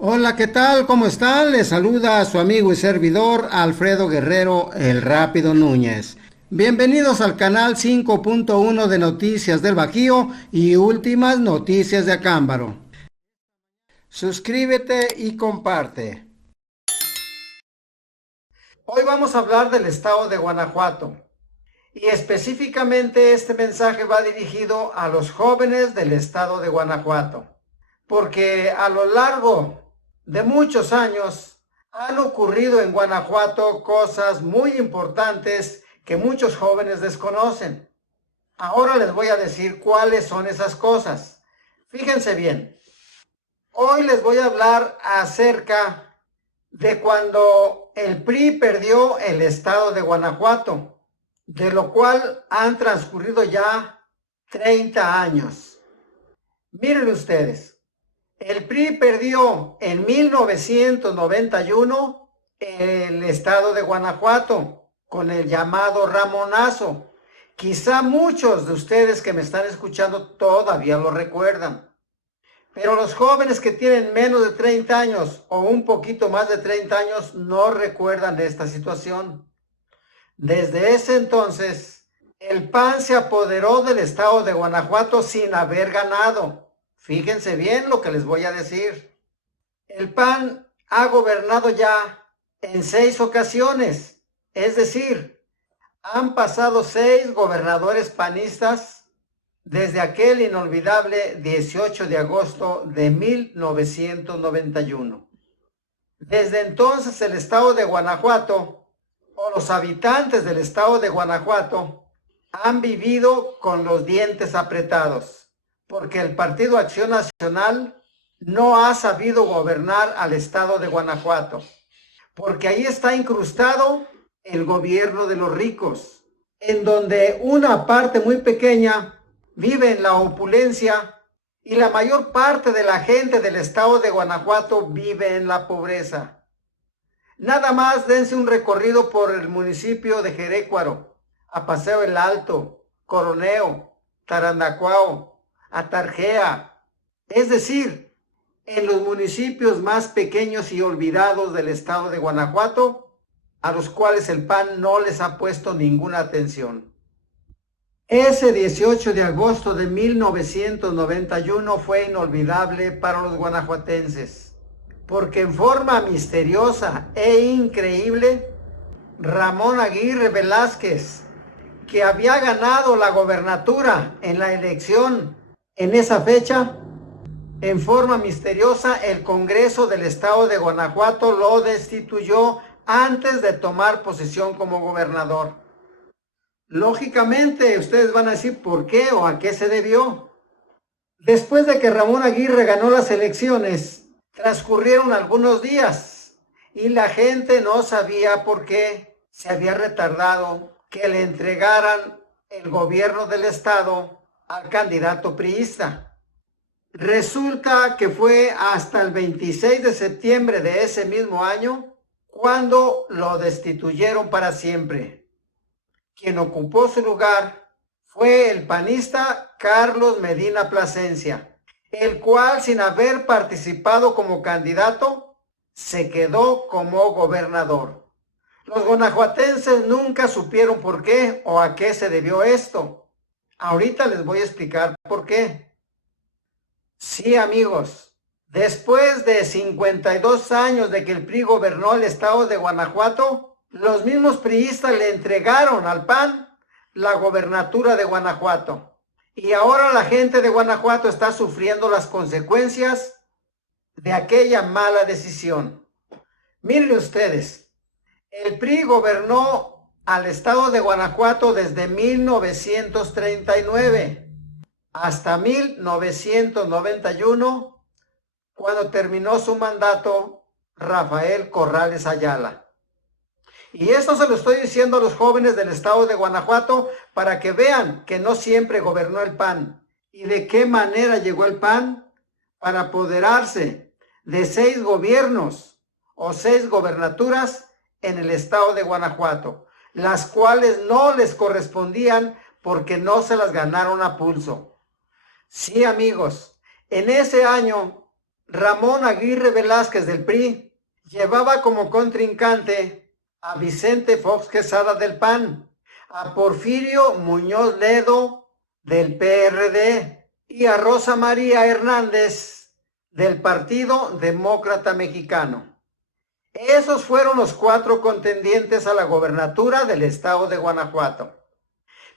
Hola, ¿qué tal? ¿Cómo están? Les saluda a su amigo y servidor Alfredo Guerrero, el Rápido Núñez. Bienvenidos al canal 5.1 de Noticias del Bajío y últimas noticias de Acámbaro. Suscríbete y comparte. Hoy vamos a hablar del estado de Guanajuato y específicamente este mensaje va dirigido a los jóvenes del estado de Guanajuato, porque a lo largo de muchos años han ocurrido en Guanajuato cosas muy importantes que muchos jóvenes desconocen. Ahora les voy a decir cuáles son esas cosas. Fíjense bien, hoy les voy a hablar acerca de cuando el PRI perdió el estado de Guanajuato, de lo cual han transcurrido ya 30 años. Miren ustedes. El PRI perdió en 1991 el estado de Guanajuato con el llamado Ramonazo. Quizá muchos de ustedes que me están escuchando todavía lo recuerdan. Pero los jóvenes que tienen menos de 30 años o un poquito más de 30 años no recuerdan de esta situación. Desde ese entonces, el PAN se apoderó del estado de Guanajuato sin haber ganado. Fíjense bien lo que les voy a decir. El PAN ha gobernado ya en 6 ocasiones, es decir, han pasado 6 gobernadores panistas desde aquel inolvidable 18 de agosto de 1991. Desde entonces el estado de Guanajuato, o los habitantes del estado de Guanajuato, han vivido con los dientes apretados, porque el Partido Acción Nacional no ha sabido gobernar al estado de Guanajuato, porque ahí está incrustado el gobierno de los ricos, en donde una parte muy pequeña vive en la opulencia y la mayor parte de la gente del estado de Guanajuato vive en la pobreza. Nada más dense un recorrido por el municipio de Jerécuaro, a Paseo el Alto, Coroneo, Tarandacuao, Atarjea, es decir, en los municipios más pequeños y olvidados del estado de Guanajuato, a los cuales el PAN no les ha puesto ninguna atención. Ese 18 de agosto de 1991 fue inolvidable para los guanajuatenses, porque en forma misteriosa e increíble, Ramón Aguirre Velázquez, que había ganado la gobernatura en la elección en esa fecha, en forma misteriosa el Congreso del Estado de Guanajuato lo destituyó antes de tomar posesión como gobernador. Lógicamente, ustedes van a decir por qué o a qué se debió. Después de que Ramón Aguirre ganó las elecciones, transcurrieron algunos días y la gente no sabía por qué se había retardado que le entregaran el gobierno del estado al candidato priista. Resulta que fue hasta el 26 de septiembre de ese mismo año cuando lo destituyeron para siempre. Quien ocupó su lugar fue el panista Carlos Medina Plasencia, el cual, sin haber participado como candidato, se quedó como gobernador. Los guanajuatenses nunca supieron por qué o a qué se debió esto. Ahorita les voy a explicar por qué. Sí, amigos, después de 52 años de que el PRI gobernó el estado de Guanajuato, los mismos priistas le entregaron al PAN la gobernatura de Guanajuato. Y ahora la gente de Guanajuato está sufriendo las consecuencias de aquella mala decisión. Miren ustedes, el PRI gobernó al estado de Guanajuato desde 1939 hasta 1991, cuando terminó su mandato Rafael Corrales Ayala. Y esto se lo estoy diciendo a los jóvenes del estado de Guanajuato para que vean que no siempre gobernó el PAN. ¿Y de qué manera llegó el PAN? Para apoderarse de 6 gobiernos o 6 gobernaturas en el estado de Guanajuato, las cuales no les correspondían porque no se las ganaron a pulso. Sí, amigos, en ese año Ramón Aguirre Velázquez del PRI llevaba como contrincante a Vicente Fox Quesada del PAN, a Porfirio Muñoz Ledo del PRD y a Rosa María Hernández del Partido Demócrata Mexicano. Esos fueron los 4 contendientes a la gobernatura del estado de Guanajuato.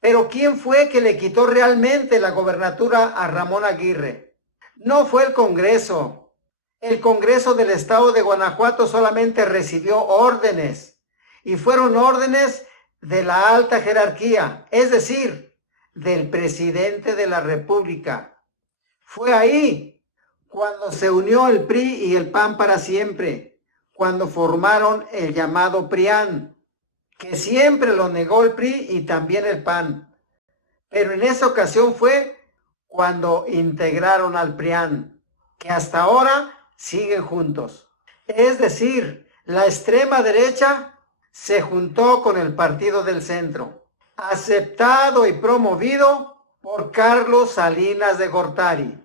Pero ¿quién fue que le quitó realmente la gobernatura a Ramón Aguirre? No fue el Congreso. El Congreso del estado de Guanajuato solamente recibió órdenes, y fueron órdenes de la alta jerarquía, es decir, del presidente de la República. Fue ahí cuando se unió el PRI y el PAN para siempre, cuando formaron el llamado PRIAN, que siempre lo negó el PRI y también el PAN. Pero en esa ocasión fue cuando integraron al PRIAN, que hasta ahora siguen juntos. Es decir, la extrema derecha se juntó con el Partido del Centro, aceptado y promovido por Carlos Salinas de Gortari.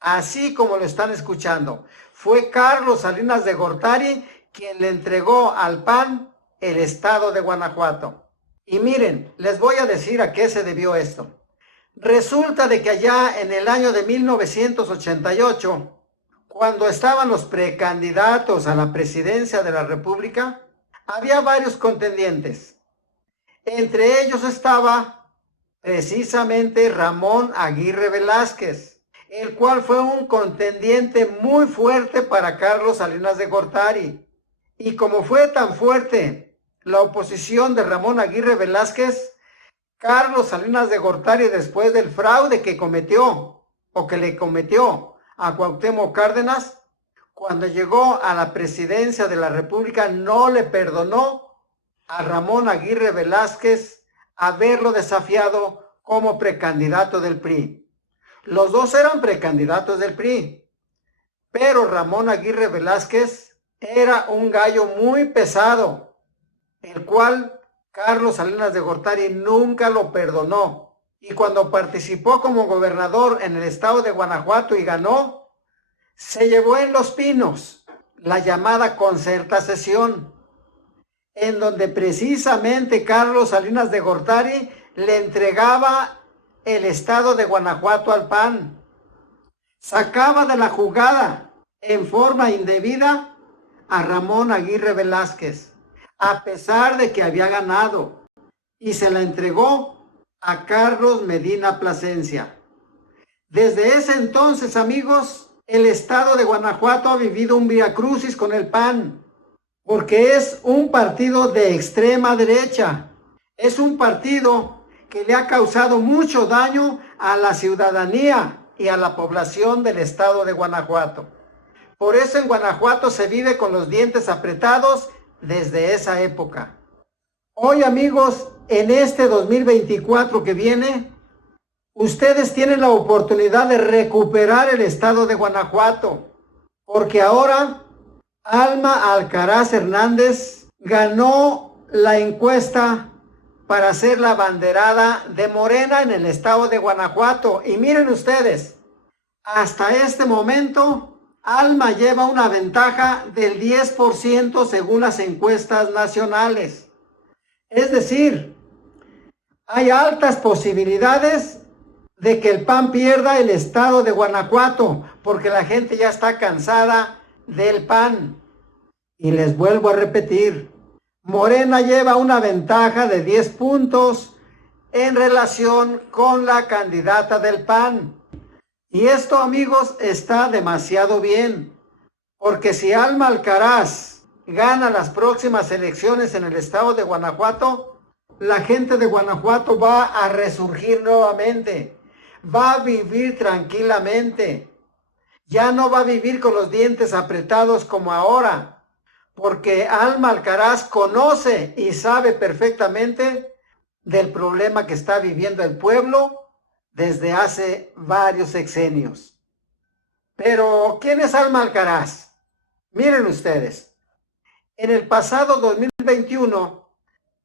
Así como lo están escuchando, fue Carlos Salinas de Gortari quien le entregó al PAN el estado de Guanajuato. Y miren, les voy a decir a qué se debió esto. Resulta de que allá en el año de 1988, cuando estaban los precandidatos a la presidencia de la República, había varios contendientes. Entre ellos estaba precisamente Ramón Aguirre Velázquez, el cual fue un contendiente muy fuerte para Carlos Salinas de Gortari. Y como fue tan fuerte la oposición de Ramón Aguirre Velázquez, Carlos Salinas de Gortari, después del fraude que cometió o que le cometió a Cuauhtémoc Cárdenas, cuando llegó a la presidencia de la República, no le perdonó a Ramón Aguirre Velázquez haberlo desafiado como precandidato del PRI. Los dos eran precandidatos del PRI, pero Ramón Aguirre Velázquez era un gallo muy pesado, el cual Carlos Salinas de Gortari nunca lo perdonó. Y cuando participó como gobernador en el estado de Guanajuato y ganó, se llevó en Los Pinos la llamada Concerta Sesión, en donde precisamente Carlos Salinas de Gortari le entregaba el estado de Guanajuato al PAN. Sacaba de la jugada en forma indebida a Ramón Aguirre Velázquez, a pesar de que había ganado, y se la entregó a Carlos Medina Plasencia. Desde ese entonces, amigos, el estado de Guanajuato ha vivido un viacrucis con el PAN, porque es un partido de extrema derecha, es un partido que le ha causado mucho daño a la ciudadanía y a la población del estado de Guanajuato. Por eso en Guanajuato se vive con los dientes apretados desde esa época. Hoy, amigos, en este 2024 que viene, ustedes tienen la oportunidad de recuperar el estado de Guanajuato, porque ahora Alma Alcaraz Hernández ganó la encuesta para ser la abanderada de Morena en el estado de Guanajuato. Y miren ustedes, hasta este momento Alma lleva una ventaja del 10% según las encuestas nacionales. Es decir, hay altas posibilidades de que el PAN pierda el estado de Guanajuato, porque la gente ya está cansada del PAN. Y les vuelvo a repetir, Morena lleva una ventaja de 10 puntos en relación con la candidata del PAN. Y esto, amigos, está demasiado bien, porque si Alma Alcaraz gana las próximas elecciones en el estado de Guanajuato, la gente de Guanajuato va a resurgir nuevamente, va a vivir tranquilamente, ya no va a vivir con los dientes apretados como ahora, porque Alma Alcaraz conoce y sabe perfectamente del problema que está viviendo el pueblo desde hace varios sexenios. Pero, ¿quién es Alma Alcaraz? Miren ustedes, en el pasado 2021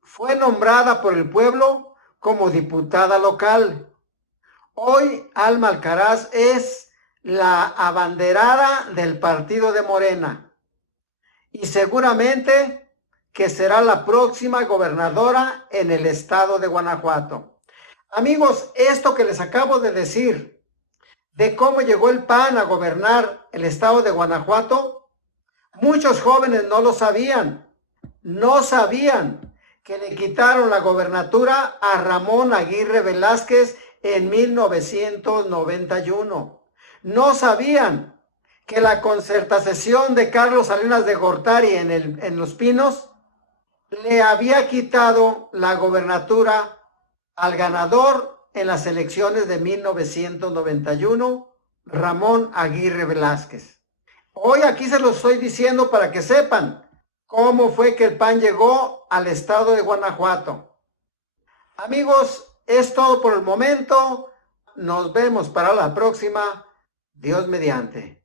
fue nombrada por el pueblo como diputada local. Hoy Alma Alcaraz es la abanderada del partido de Morena y seguramente que será la próxima gobernadora en el estado de Guanajuato. Amigos, esto que les acabo de decir de cómo llegó el PAN a gobernar el estado de Guanajuato, muchos jóvenes no lo sabían. No sabían que le quitaron la gobernatura a Ramón Aguirre Velázquez en 1991. No sabían que la concertación de Carlos Salinas de Gortari en Los Pinos le había quitado la gobernatura al ganador en las elecciones de 1991, Ramón Aguirre Velázquez. Hoy aquí se lo estoy diciendo para que sepan cómo fue que el PAN llegó al estado de Guanajuato. Amigos, es todo por el momento. Nos vemos para la próxima. Dios mediante.